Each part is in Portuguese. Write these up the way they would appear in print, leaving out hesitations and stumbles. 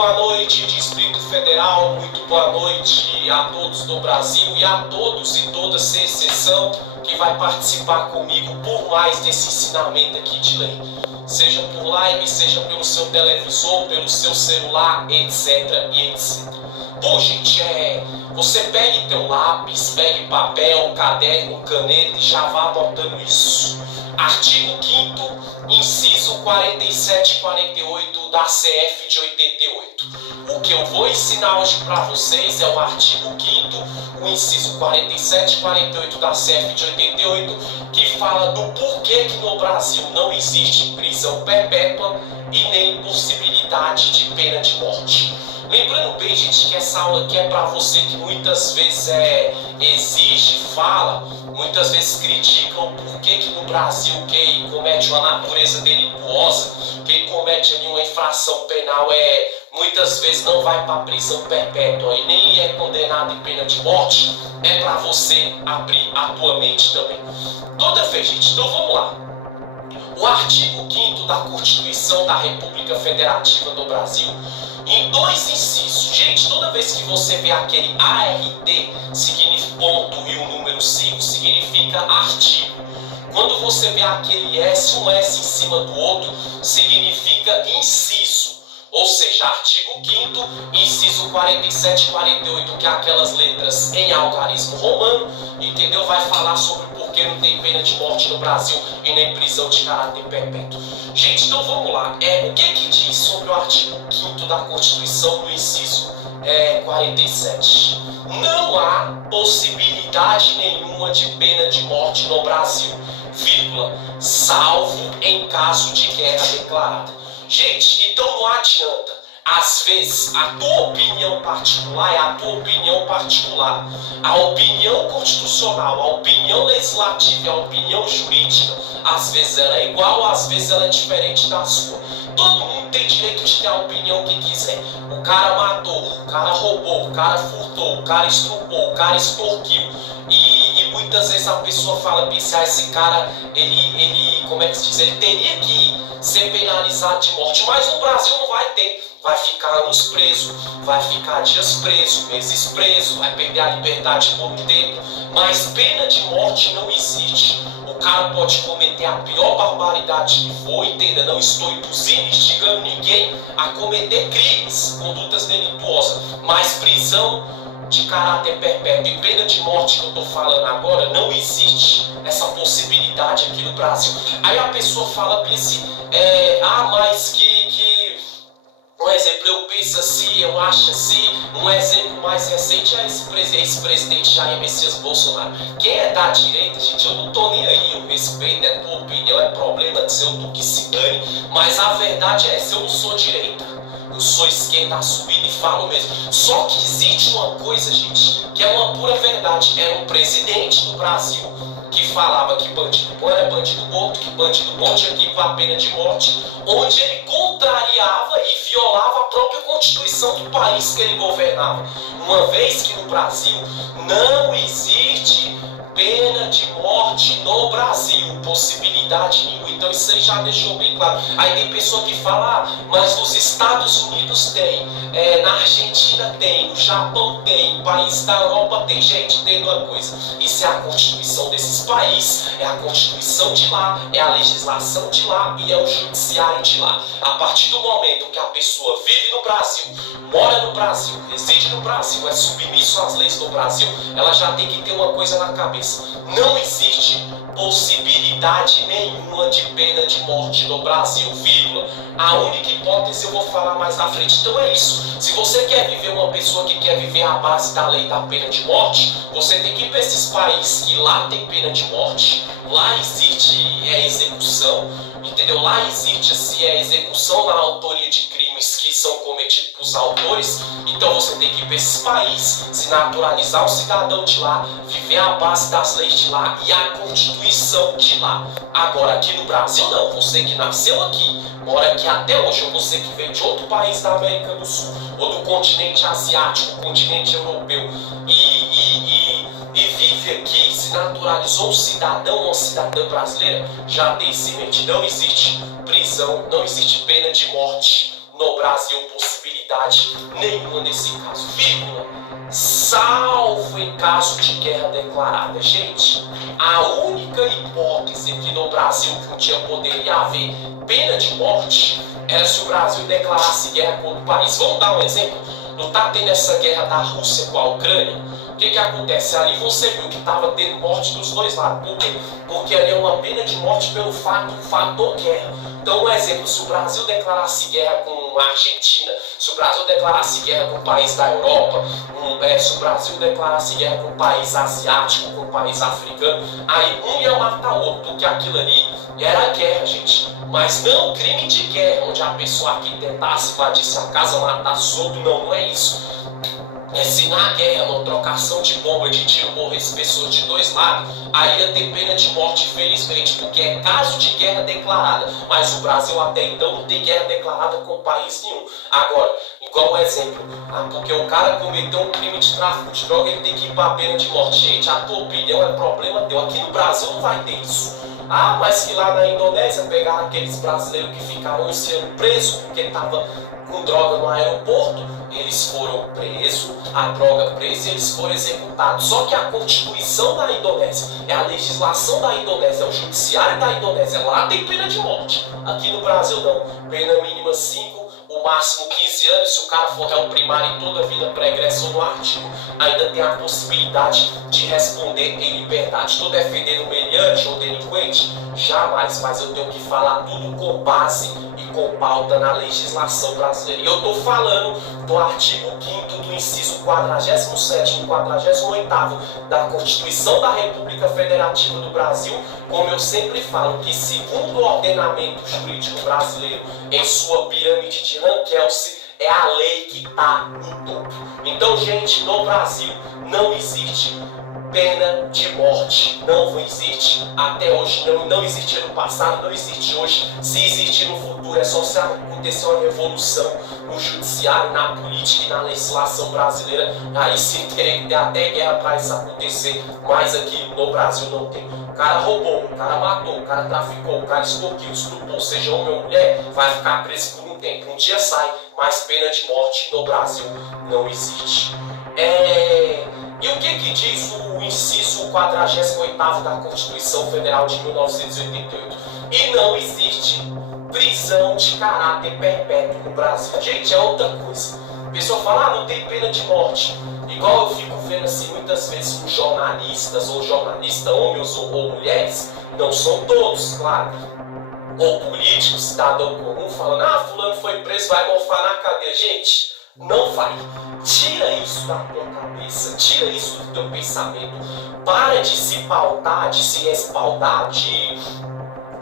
boa noite, Distrito Federal, muito boa noite a todos do Brasil e a todos e todas, sem exceção, que vai participar comigo por mais desse ensinamento aqui de lei. Seja por live, seja pelo seu televisor, pelo seu celular, etc e etc. Bom, gente, você pegue teu lápis, pegue papel, caderno, caneta e já vá anotando isso. Artigo 5º, inciso 47 e 48 da CF de 88. O que eu vou ensinar hoje para vocês é o artigo 5º, o inciso 47 e 48 da CF de 88, que fala do porquê que no Brasil não existe prisão perpétua e nem possibilidade de pena de morte. Lembrando bem, gente, que essa aula aqui é para você que muitas vezes exige, fala, muitas vezes criticam por que no Brasil quem comete uma natureza delituosa, quem comete ali uma infração penal muitas vezes não vai para prisão perpétua e nem é condenado em pena de morte. É para você abrir a tua mente também. Toda vez, gente, então vamos lá. O artigo 5º da Constituição da República Federativa do Brasil, em 2 incisos, gente, toda vez que você vê aquele ART, significa ponto, e o número 5 significa artigo. Quando você vê aquele S, um S em cima do outro, significa inciso. Ou seja, artigo 5º, inciso 47 e 48, que é aquelas letras em algarismo romano, entendeu? Vai falar sobre o porquê não tem pena de morte no Brasil e nem prisão de caráter perpétuo. Gente, então vamos lá. O que diz sobre o artigo 5º da Constituição, no inciso 47? Não há possibilidade nenhuma de pena de morte no Brasil, vírgula, salvo em caso de guerra declarada. Gente, então não adianta. Às vezes, a tua opinião particular é a tua opinião particular. A opinião constitucional, a opinião legislativa e a opinião jurídica, às vezes ela é igual, às vezes ela é diferente da sua. Todo mundo tem direito de ter a opinião que quiser. O cara matou, o cara roubou, o cara furtou, o cara estrupou, o cara extorquiu. E muitas vezes a pessoa fala, esse cara, ele como é que se diz? Ele teria que ser penalizado de morte, mas no Brasil não vai ter. Vai ficar anos preso, vai ficar dias preso, meses preso, vai perder a liberdade por um tempo, mas pena de morte não existe. O cara pode cometer a pior barbaridade que for, entenda, não estou induzindo, instigando ninguém a cometer crimes, condutas delituosas, mas prisão de caráter perpétuo e pena de morte que eu estou falando agora, não existe essa possibilidade aqui no Brasil. Aí a pessoa fala assim, mas que um exemplo, eu penso assim, eu acho assim. Um exemplo mais recente é esse presidente Jair Messias Bolsonaro. Quem é da direita, gente, eu não tô nem aí, eu respeito, é tua opinião, é problema de seu, tu que se dane, mas a verdade é essa, eu não sou direita, eu sou esquerda assumida e falo mesmo. Só que existe uma coisa, gente, que é uma pura verdade. Era um presidente do Brasil que falava que bandido bom era bandido morto, que bandido bom tinha que ir para a pena de morte, onde ele contrariava e violava a própria Constituição do país que ele governava. Uma vez que no Brasil não existe pena de morte no Brasil, possibilidade nenhuma. Então isso aí já deixou bem claro. Aí tem pessoa que fala, mas nos Estados Unidos tem, na Argentina tem, no Japão tem, no país da Europa tem. Gente, entenda uma coisa, isso é a Constituição desses países, é a Constituição de lá, é a legislação de lá e é o judiciário de lá. A partir do momento que a pessoa vive no Brasil, mora no Brasil, reside no Brasil, é submisso às leis do Brasil, ela já tem que ter uma coisa na cabeça. Não existe possibilidade nenhuma de pena de morte no Brasil, vírgula. A única hipótese eu vou falar mais na frente. Então é isso. Se você quer viver, uma pessoa que quer viver à base da lei da pena de morte, você tem que ir para esses países que lá tem pena de morte, lá existe execução, entendeu? Lá existe assim, execução na autoria de crimes que são cometidos pelos autores. Então você tem que ir para esses países, se naturalizar um cidadão de lá, viver à base das leis de lá e a Constituição de lá. Agora aqui no Brasil não, você que nasceu aqui, mora aqui até hoje, ou você que veio de outro país da América do Sul, ou do continente asiático, continente europeu, e vive aqui, se naturalizou um cidadão ou uma cidadã brasileira, já tem esse mente, não existe prisão, não existe pena de morte no Brasil possibilidade nenhuma nesse caso, vírgula, salvo em caso de guerra declarada. Gente, a única hipótese que no Brasil que um dia poderia haver pena de morte era se o Brasil declarasse guerra contra o país. Vamos dar um exemplo? Não está tendo essa guerra da Rússia com a Ucrânia? O que acontece? Ali você viu que estava tendo morte dos dois lados. Por quê? Porque ali é uma pena de morte pelo fator guerra. Então, um exemplo, se o Brasil declarasse guerra com a Argentina, se o Brasil declarasse guerra com um país da Europa, se o Brasil declarasse guerra com um país asiático, com um país africano, aí um ia matar o outro, porque aquilo ali era guerra, gente. Mas não crime de guerra, onde a pessoa aqui tentasse invadisse a casa, matasse outro, não é isso. É se na guerra, uma trocação de bomba, de tiro, morresse pessoas de dois lados, aí ia ter pena de morte, infelizmente, porque é caso de guerra declarada. Mas o Brasil até então não tem guerra declarada com país nenhum. Agora, igual um exemplo, porque o cara cometeu um crime de tráfico de droga, ele tem que ir para a pena de morte. Gente, a tua opinião é problema teu. Aqui no Brasil não vai ter isso. Mas que lá na Indonésia pegaram aqueles brasileiros que ficaram esse ano presos porque estavam com droga no aeroporto, eles foram presos, a droga presa e eles foram executados. Só que a Constituição da Indonésia, é a legislação da Indonésia, é o judiciário da Indonésia, lá tem pena de morte. Aqui no Brasil não, pena mínima 5, o máximo 15 anos, se o cara for réu primário em toda a vida pregressão no artigo, ainda tem a possibilidade de responder em liberdade. Estou defendendo meliante ou delinquente? Jamais, mas eu tenho que falar tudo com base e com pauta na legislação brasileira. E eu estou falando do artigo 5º do inciso 47º e 48º da Constituição da República Federativa do Brasil, como eu sempre falo, que segundo o ordenamento jurídico brasileiro, em sua pirâmide de Rankelsey, é a lei que está no topo. Então, gente, no Brasil não existe pena de morte. Não existe até hoje, não existe no passado, não existe hoje. Se existir no futuro, é só se acontecer uma revolução no judiciário, na política e na legislação brasileira. Aí sim teria que ter até guerra para isso acontecer, mas aqui no Brasil não tem. O cara roubou, o cara matou, o cara traficou, o cara extorquiu, estuprou, seja homem ou mulher, vai ficar preso por um tempo. Um dia sai, mas pena de morte no Brasil não existe. E o que diz o inciso 48º da Constituição Federal de 1988? E não existe prisão de caráter perpétuo no Brasil. Gente, é outra coisa. A pessoa fala, não tem pena de morte. Igual eu fico vendo assim muitas vezes com jornalistas, ou jornalistas, homens ou mulheres, não são todos, claro, ou políticos, cidadão comum, falando, fulano foi preso, vai mofar na cadeia. Gente, não vai. Tira isso da tua cabeça, tira isso do teu pensamento. Para de se pautar, de se respaldar, de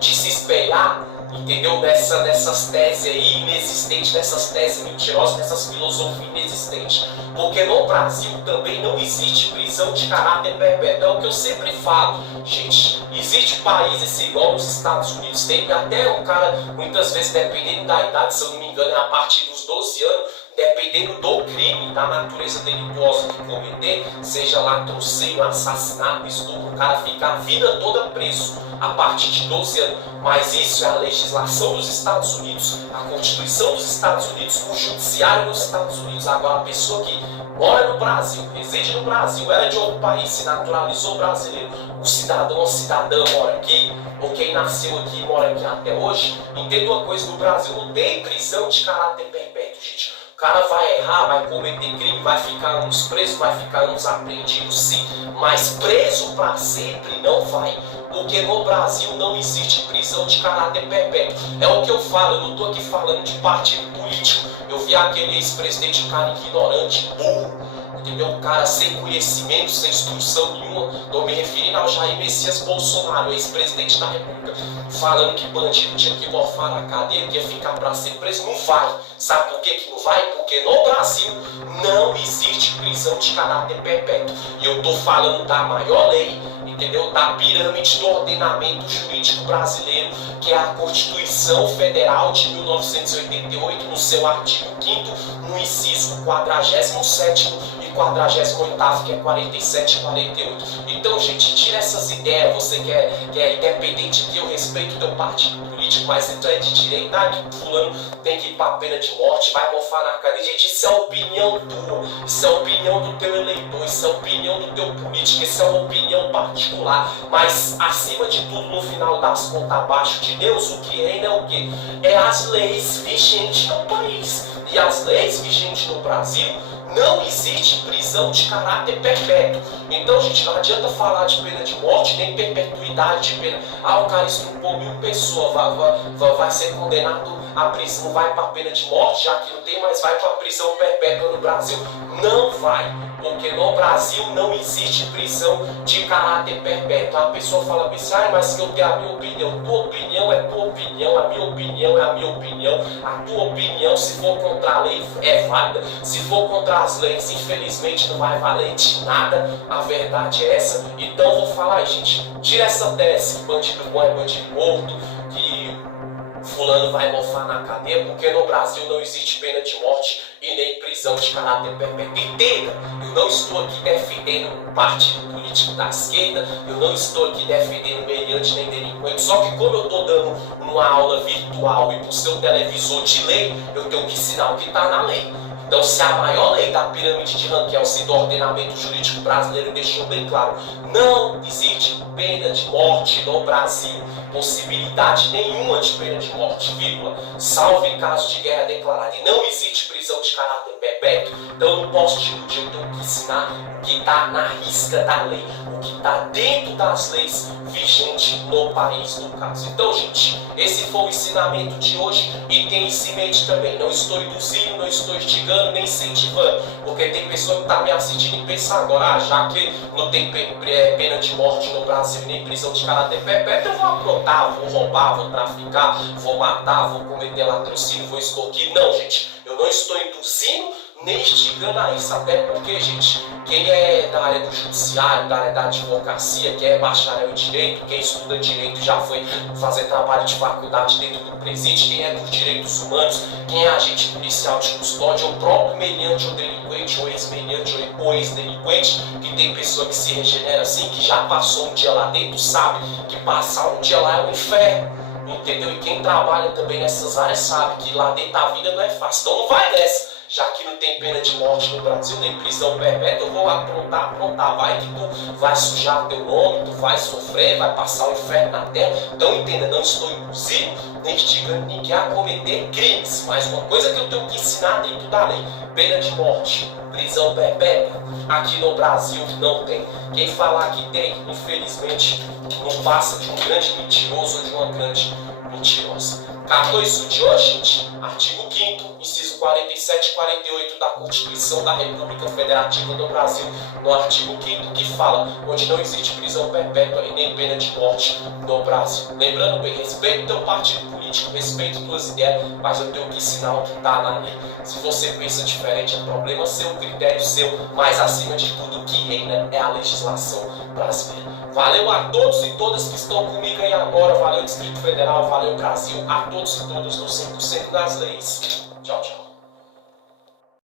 se espelhar, entendeu? Nessas teses aí inexistentes, nessas teses mentirosas, nessas filosofias inexistentes. Porque no Brasil também não existe prisão de caráter perpétuo. É o que eu sempre falo, gente. Existe países igual os Estados Unidos. Tem até um cara, muitas vezes, dependendo da idade, se eu não me engano, é a partir dos 12 anos, dependendo do crime, da natureza delituosa que cometer, seja latrocínio, assassinato, estupro, o cara fica a vida toda preso a partir de 12 anos. Mas isso é a legislação dos Estados Unidos, a Constituição dos Estados Unidos, o Judiciário dos Estados Unidos. Agora, a pessoa que mora no Brasil, reside no Brasil, era de outro país, se naturalizou brasileiro, o cidadão ou cidadã mora aqui, ou quem nasceu aqui e mora aqui até hoje, entenda uma coisa, no Brasil não tem prisão de caráter perpétuo, gente. O cara vai errar, vai cometer crime, vai ficar anos preso, vai ficar anos apreendido, sim, mas preso para sempre não vai, porque no Brasil não existe prisão de caráter perpétuo. É o que eu falo, eu não estou aqui falando de partido político. Eu vi aquele ex-presidente, um cara ignorante, burro, entendeu? Um cara sem conhecimento, sem instrução nenhuma. Estou me referindo ao Jair Messias Bolsonaro, ex-presidente da República, falando que bandido tinha que morfar na cadeia, que ia ficar para ser preso. Não vai. Sabe por que não vai? Porque no Brasil não existe prisão de caráter perpétuo. E eu estou falando da maior lei, entendeu? Da pirâmide do ordenamento jurídico brasileiro, que é a Constituição Federal de 1988, no seu artigo 5º, no inciso 47º e o 48º, que é 47 e 48. Então, gente, tira essas ideias. Você que é independente aqui, eu respeito o teu partido político, mas se tu é de direita, que fulano tem que ir pra pena de morte, vai mofar na cadeia. Gente, isso é opinião tua, isso é opinião do teu eleitor, isso é opinião do teu político, isso é uma opinião particular. Mas, acima de tudo, no final das contas, abaixo de Deus, o que reina é o quê? É as leis vigentes no país. E as leis vigentes no Brasil, não existe prisão de caráter perpétuo. Então, gente, não adianta falar de pena de morte, nem perpetuidade de pena. O cara estrupou 1000 pessoas, vai ser condenado à prisão, vai para a pena de morte, já que não tem, mas vai para a prisão perpétua no Brasil. Não vai, porque no Brasil não existe prisão de caráter perpétuo. A pessoa fala assim, mas que eu tenho a minha opinião. Tua opinião é tua opinião, a minha opinião é a minha opinião. A tua opinião, se for contra a lei, é válida. Se for contra as leis, infelizmente não vai valer de nada. A verdade é essa. Então vou falar aí, gente, tira essa tese que bandido bom é bandido morto, que fulano vai mofar na cadeia, porque no Brasil não existe pena de morte e nem prisão de caráter perpétuo. Entenda, eu não estou aqui defendendo um partido político da esquerda, eu não estou aqui defendendo meliante nem delinquente, só que como eu estou dando uma aula virtual e para o seu televisor de lei, eu tenho que ensinar o que está na lei. Então, se a maior lei da pirâmide de Rankel, do ordenamento jurídico brasileiro, deixou bem claro, não existe pena de morte no Brasil, possibilidade nenhuma de pena de morte, vírgula, salvo em caso de guerra declarada, e não existe prisão de caráter perpétuo, então eu não posso te iludir, eu tenho que ensinar o que está na risca da lei, o que está dentro das leis vigentes no país, no caso. Então, gente, esse foi o ensinamento de hoje, e tem isso em mente também, não estou induzindo, não estou instigando, nem incentivando, porque tem pessoa que está me assistindo e pensa agora, já que não tem pena de morte no Brasil, nem prisão de caráter perpétuo, eu vou aprontar, vou roubar, vou traficar, vou matar, vou cometer latrocínio, vou extorquir. Não, gente, eu não estou induzindo nem instigando a isso, até porque, gente, quem é da área do judiciário, da área da advocacia, quem é bacharel em direito, quem estuda direito já foi fazer trabalho de faculdade dentro do presídio, quem é dos direitos humanos, quem é agente policial de custódia, o próprio meliante ou delinquente, ou ex-meliante ou ex-delinquente, que tem pessoa que se regenera assim, que já passou um dia lá dentro, sabe que passar um dia lá é um inferno. Entendeu? E quem trabalha também nessas áreas sabe que lá dentro a vida não é fácil. Então não vai nessa. Já que não tem pena de morte no Brasil, nem prisão perpétua, eu vou aprontar. Vai que tu vai sujar teu nome, tu vai sofrer, vai passar o inferno na terra. Então entenda, não estou induzindo, nem instigando ninguém a cometer crimes. Mas uma coisa que eu tenho que ensinar dentro da lei, pena de morte, prisão perpétua, aqui no Brasil não tem. Quem falar que tem, infelizmente, não passa de um grande mentiroso ou de uma grande mentirosa. Catou isso de hoje, gente? Artigo 5º, inciso 47 e 48 da Constituição da República Federativa do Brasil, no artigo 5º, que fala onde não existe prisão perpétua e nem pena de morte no Brasil. Lembrando bem, respeito teu partido político, respeito tuas ideias, mas eu tenho que ensinar o que está na lei. Se você pensa diferente, é problema seu, critério seu, mas acima de tudo o que reina é a legislação brasileira. Valeu a todos e todas que estão comigo aí agora, valeu Distrito Federal, valeu Brasil, a todos e todas no 100% das leis. Tchau, tchau.